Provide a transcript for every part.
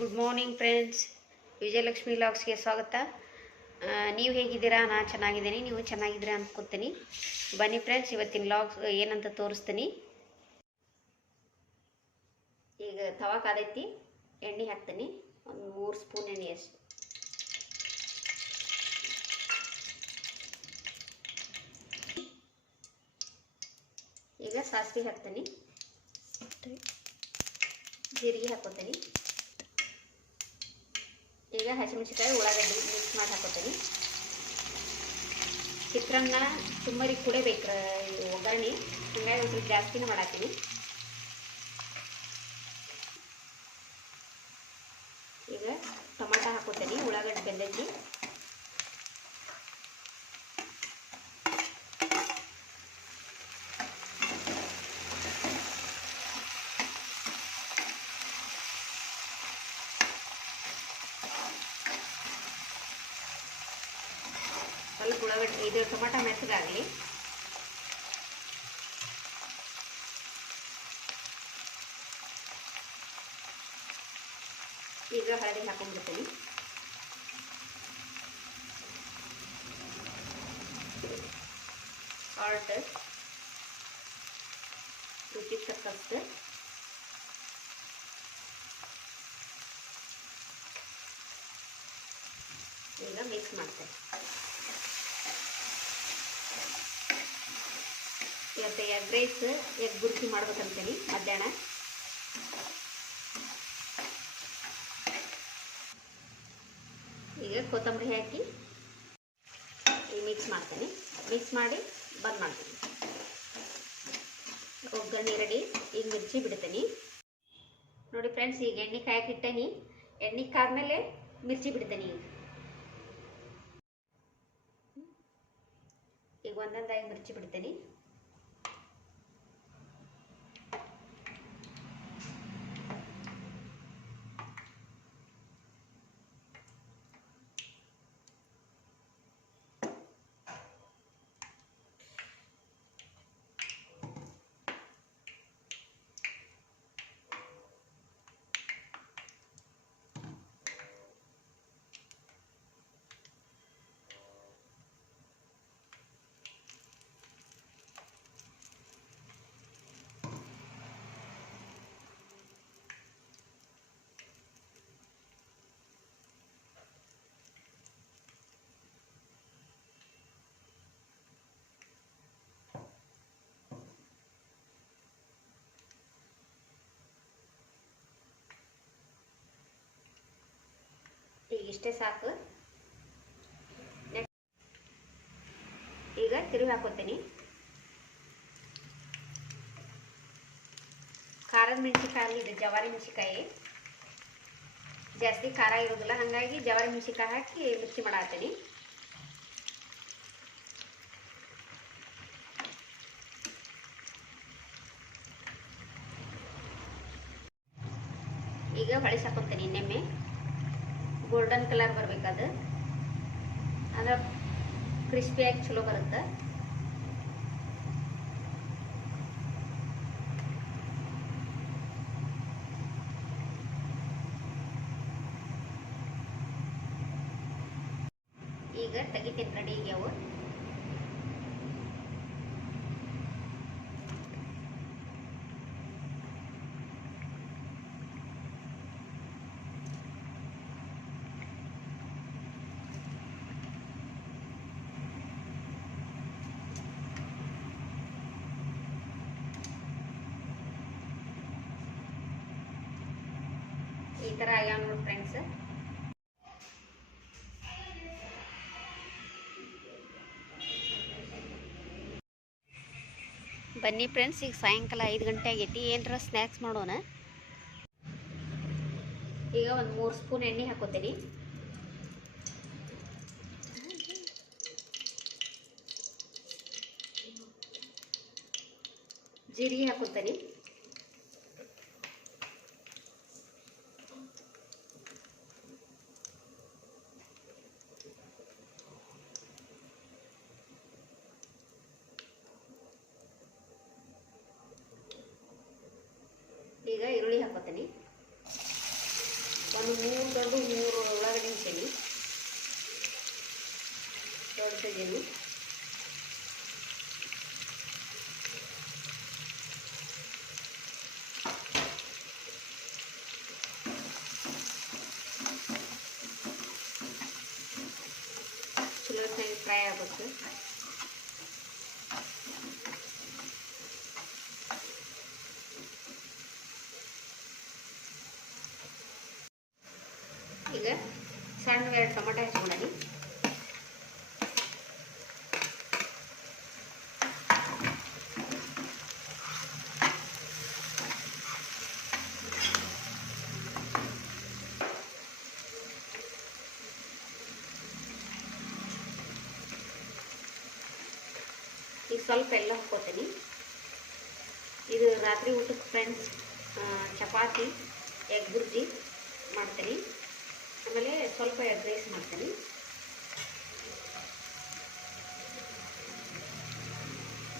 Good morning friends, Vijayalakshmi ಲಾಗ್ಸ್ಗೆ ಸ್ವಾಗತ. ನೀವು ಹೇಗಿದ್ದೀರಾ? ನಾನು ಚೆನ್ನಾಗಿದ್ದೀನಿ, ನೀವು ಚೆನ್ನಾಗಿದ್ದೀರಾ ಅಂದ್ಕೊತೀನಿ. ಬನ್ನಿ ಫ್ರೆಂಡ್ಸ್, ಇವತ್ತಿನ ಲಾಗ್ಸ್ ಏನಂತ ತೋರಿಸ್ತೀನಿ. ಈಗ ತವಾ ಕಾದೈತಿ, ಎಣ್ಣೆ ಹಾಕ್ತೀನಿ. ಒಂದು 3 ಸ್ಪೂನ್ ಎಣ್ಣೆ ಅಷ್ಟು. ಈಗ ಸಾಸಿವೆ ಹಾಕ್ತೀನಿ, ಜೀರಿಗೆ ಹಾಕೋತೀನಿ. ಈಗ ಹಸಿಮೆಣಸಿನಕಾಯಿ ಉಳ್ಳಾಗಡ್ಡಿ ಮಿಕ್ಸ್ ಮಾಡಿ ಹಾಕೋತೀನಿ. ಚಿತ್ರಾನ್ನ ಸುಮ್ಮರಿಗೆ ಕುಡಬೇಕು ಒಗ್ಗರಣೆ, ಹಂಗಾಗಿ ಒಂದು ಸ್ವಲ್ಪ ಜಾಸ್ತಿನೇ ಮಾಡಾತೀನಿ. ಈಗ ಟೊಮಾಟೊ ಹಾಕೋತೀನಿ, ಉಳ್ಳಾಗಡ್ಡಿ ಬೆಂದೈತಿ. ಸ್ವಲ್ಪ ಉಳ್ಳಾಗಡ್ಡಿ ಇದು ಟೊಮಾಟೊ ಮೆತ್ತಗಾಗಲಿ. ಈಗ ಹಳದಿ ಹಾಕೊಂಡ್ಬಿಡ್ತೀನಿ. ಸಾಲ್ಟ್ ರುಚಿಗೆ ತಕ್ಕಷ್ಟು. ಈಗ ಮಿಕ್ಸ್ ಮಾಡ್ತೇನೆ. ಇವತ್ತು ಎಗ್ ರೈಸ್, ಎಗ್ ಬುರ್ಜಿ ಮಾಡ್ಬೇಕಂತೀನಿ ಮಧ್ಯಾಹ್ನ. ಈಗ ಕೊತ್ತಂಬರಿ ಹಾಕಿ ಈಗ ಮಿಕ್ಸ್ ಮಾಡ್ತೀನಿ. ಮಿಕ್ಸ್ ಮಾಡಿ ಬಂದ್ ಮಾಡ್ತೀನಿ. ಒಗ್ಗರಣೆ ರೆಡಿ. ಈಗ ಮಿರ್ಚಿ ಬಿಡ್ತೀನಿ ನೋಡಿ ಫ್ರೆಂಡ್ಸ್. ಈಗ ಎಣ್ಣೆ ಕಾಯಕ್ಕೆ ಇಟ್ಟನಿ. ಎಣ್ಣೆ ಕಾದ್ಮೇಲೆ ಮಿರ್ಚಿ ಬಿಡ್ತೀನಿ. ಈಗ ಒಂದೊಂದಾಗಿ ಮಿರ್ಚಿ ಬಿಡ್ತೀನಿ. ಈಗ ಇಷ್ಟೇ ಸಾಕು. ಈಗ ತಿರುಗಿ ಹಾಕೋತೀನಿ. ಖಾರದ ಮೆಣಸಿನಕಾಯಿ ಇದೆ, ಜವಾರಿ ಮೆಣಸಿನಕಾಯಿ ಜಾಸ್ತಿ ಖಾರ ಇರೋದಿಲ್ಲ, ಹಾಗಾಗಿ ಜವಾರಿ ಮೆಣಸಿನಕಾಯಿ ಹಾಕಿ ಮಿರ್ಚಿ ಮಾಡಾತೀನಿ. ಈಗ ಹೊಳಿಸಿ ಹಾಕೋತೀನಿ. ಇನ್ನೊಮ್ಮೆ ಗೋಲ್ಡನ್ ಕಲರ್ ಬರಬೇಕದು, ಅಂದ್ರೆ ಕ್ರಿಸ್ಪಿಯಾಗಿ ಚಲೋ ಬರುತ್ತೆ. ಈಗ ತೆಗಿತೀನಿ. ರೆಡಿ ಆಗ್ಯಾವು. ಈ ಥರ ಆಗ್ಯಾವ ನೋಡಿ ಫ್ರೆಂಡ್ಸ್. ಬನ್ನಿ ಫ್ರೆಂಡ್ಸ್, ಈಗ ಸಾಯಂಕಾಲ 5 ಗಂಟೆ ಆಗೈತಿ. ಏನರ ಸ್ನ್ಯಾಕ್ಸ್ ಮಾಡೋಣ. ಈಗ ಒಂದು 3 ಸ್ಪೂನ್ ಎಣ್ಣೆ ಹಾಕೋತೀನಿ. ಜೀರಿಗೆ ಹಾಕೋತೀನಿ. ಈಗ ಈರುಳ್ಳಿ ಹಾಕೋತೀನಿ. 1 ತೋರಿಸಿದ್ದೀನಿ. ಚಲೋ ಫ್ರೈ ಆಗಬೇಕು. ಈಗ ಸಣ್ಣ 2 ಟೊಮೆಟೊ ಹಚ್ಕೊಂಡಿ. ಈಗ ಸ್ವಲ್ಪ ಎಲ್ಲ ಹಾಕ್ಕೋತೀನಿ. ಇದು ರಾತ್ರಿ ಊಟಕ್ಕೆ ಫ್ರೆಂಡ್ಸ್ ಚಪಾತಿ ಎಗ್ ಬುರ್ಜಿ ಮಾಡ್ತೀನಿ. ಆಮೇಲೆ ಸ್ವಲ್ಪ ಎಗ್ ರೈಸ್ ಮಾಡ್ತೀನಿ.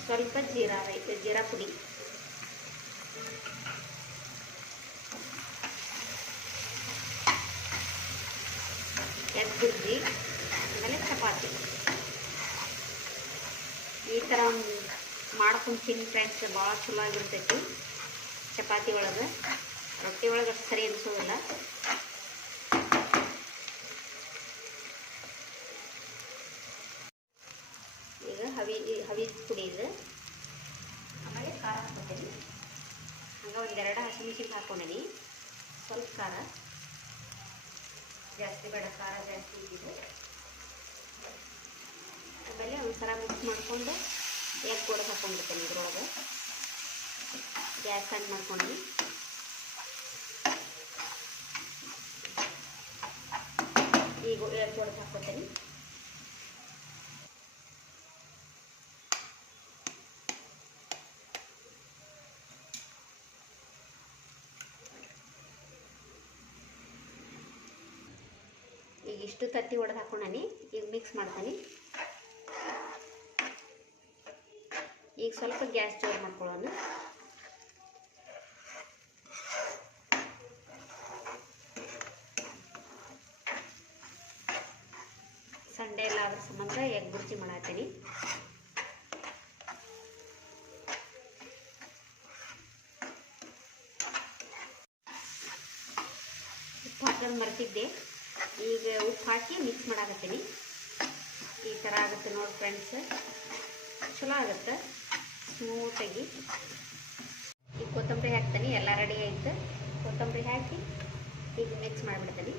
ಸ್ವಲ್ಪ ಜೀರಾ ಪುಡಿ, ಎಗ್ ಬುರ್ಜಿ, ಆಮೇಲೆ ಚಪಾತಿ. ಈ ಥರ ಮಾಡ್ಕೊಂಡು ತಿನ್ನಿ ಫ್ರೆಂಡ್ಸ್, ಭಾಳ ಚಲೋ ಆಗಿರ್ತೈತಿ. ಚಪಾತಿ ಒಳಗೆ, ರೊಟ್ಟಿ ಒಳಗೆ ಅಷ್ಟು ಸರಿ ಅನಿಸೋದಿಲ್ಲ. ಈಗ ಹವಿ ಪುಡಿ ಇದೆ. ಆಮೇಲೆ ಖಾರ ಹಾಕ್ಕೊತೀನಿ. ಹಂಗೆ 1-2 ಹಸಿಮೆಣಸಿನ್ಕಾಯಿ ಹಾಕ್ಕೊಂಡೀನಿ. ಸ್ವಲ್ಪ ಖಾರ ಜಾಸ್ತಿ ಬೇಡ, ಖಾರ ಜಾಸ್ತಿ ಇದ್ದಿದೆ. ಆಮೇಲೆ ಒಂದ್ಸಲ ಮಿಕ್ಸ್ ಮಾಡಿಕೊಂಡು ಎಗ್ ಕೂಡ ಹಾಕ್ಕೊಂಡಿರ್ತೀನಿ ಇದ್ರೊಳಗೆ. ಗ್ಯಾಸ್ ಆನ್ ಮಾಡ್ಕೊಂಡು ಈಗ ಎಗ್ ಕೂಡ ಹಾಕ್ಕೊತೀನಿ. ಈಗ ಇಷ್ಟು ತತ್ತಿ ಒಡೆದು ಹಾಕೊಂಡಾನಿ. ಈಗ ಮಿಕ್ಸ್ ಮಾಡ್ತೀನಿ. ಈಗ ಸ್ವಲ್ಪ ಗ್ಯಾಸ್ ಜೋರು ಮಾಡ್ಕೊಳ್ಳೋಣ. ಸಂಡೇ ಎಲ್ಲ ಅದ್ರ ಸಂಬಂಧ ಎಗ್ ಬುರ್ಜಿ ಮಾಡತ್ತೀನಿ. ಉಪ್ಪು ಹಾಕೋದು ಮರ್ತಿದ್ದೆ. ಈಗ ಉಪ್ಪು ಹಾಕಿ ಮಿಕ್ಸ್ ಮಾಡಾಕತ್ತೀನಿ. ಈ ಥರ ಆಗುತ್ತೆ ನೋಡಿ ಫ್ರೆಂಡ್ಸ್, ಚಲೋ ಆಗುತ್ತೆ ಸ್ಮೂತಾಗಿ. ಈಗ ಕೊತ್ತಂಬರಿ ಹಾಕ್ತೀನಿ. ಎಲ್ಲ ರೆಡಿ ಆಯಿತು. ಕೊತ್ತಂಬರಿ ಹಾಕಿ ಈಗ ಮಿಕ್ಸ್ ಮಾಡಿಬಿಡ್ತೀನಿ.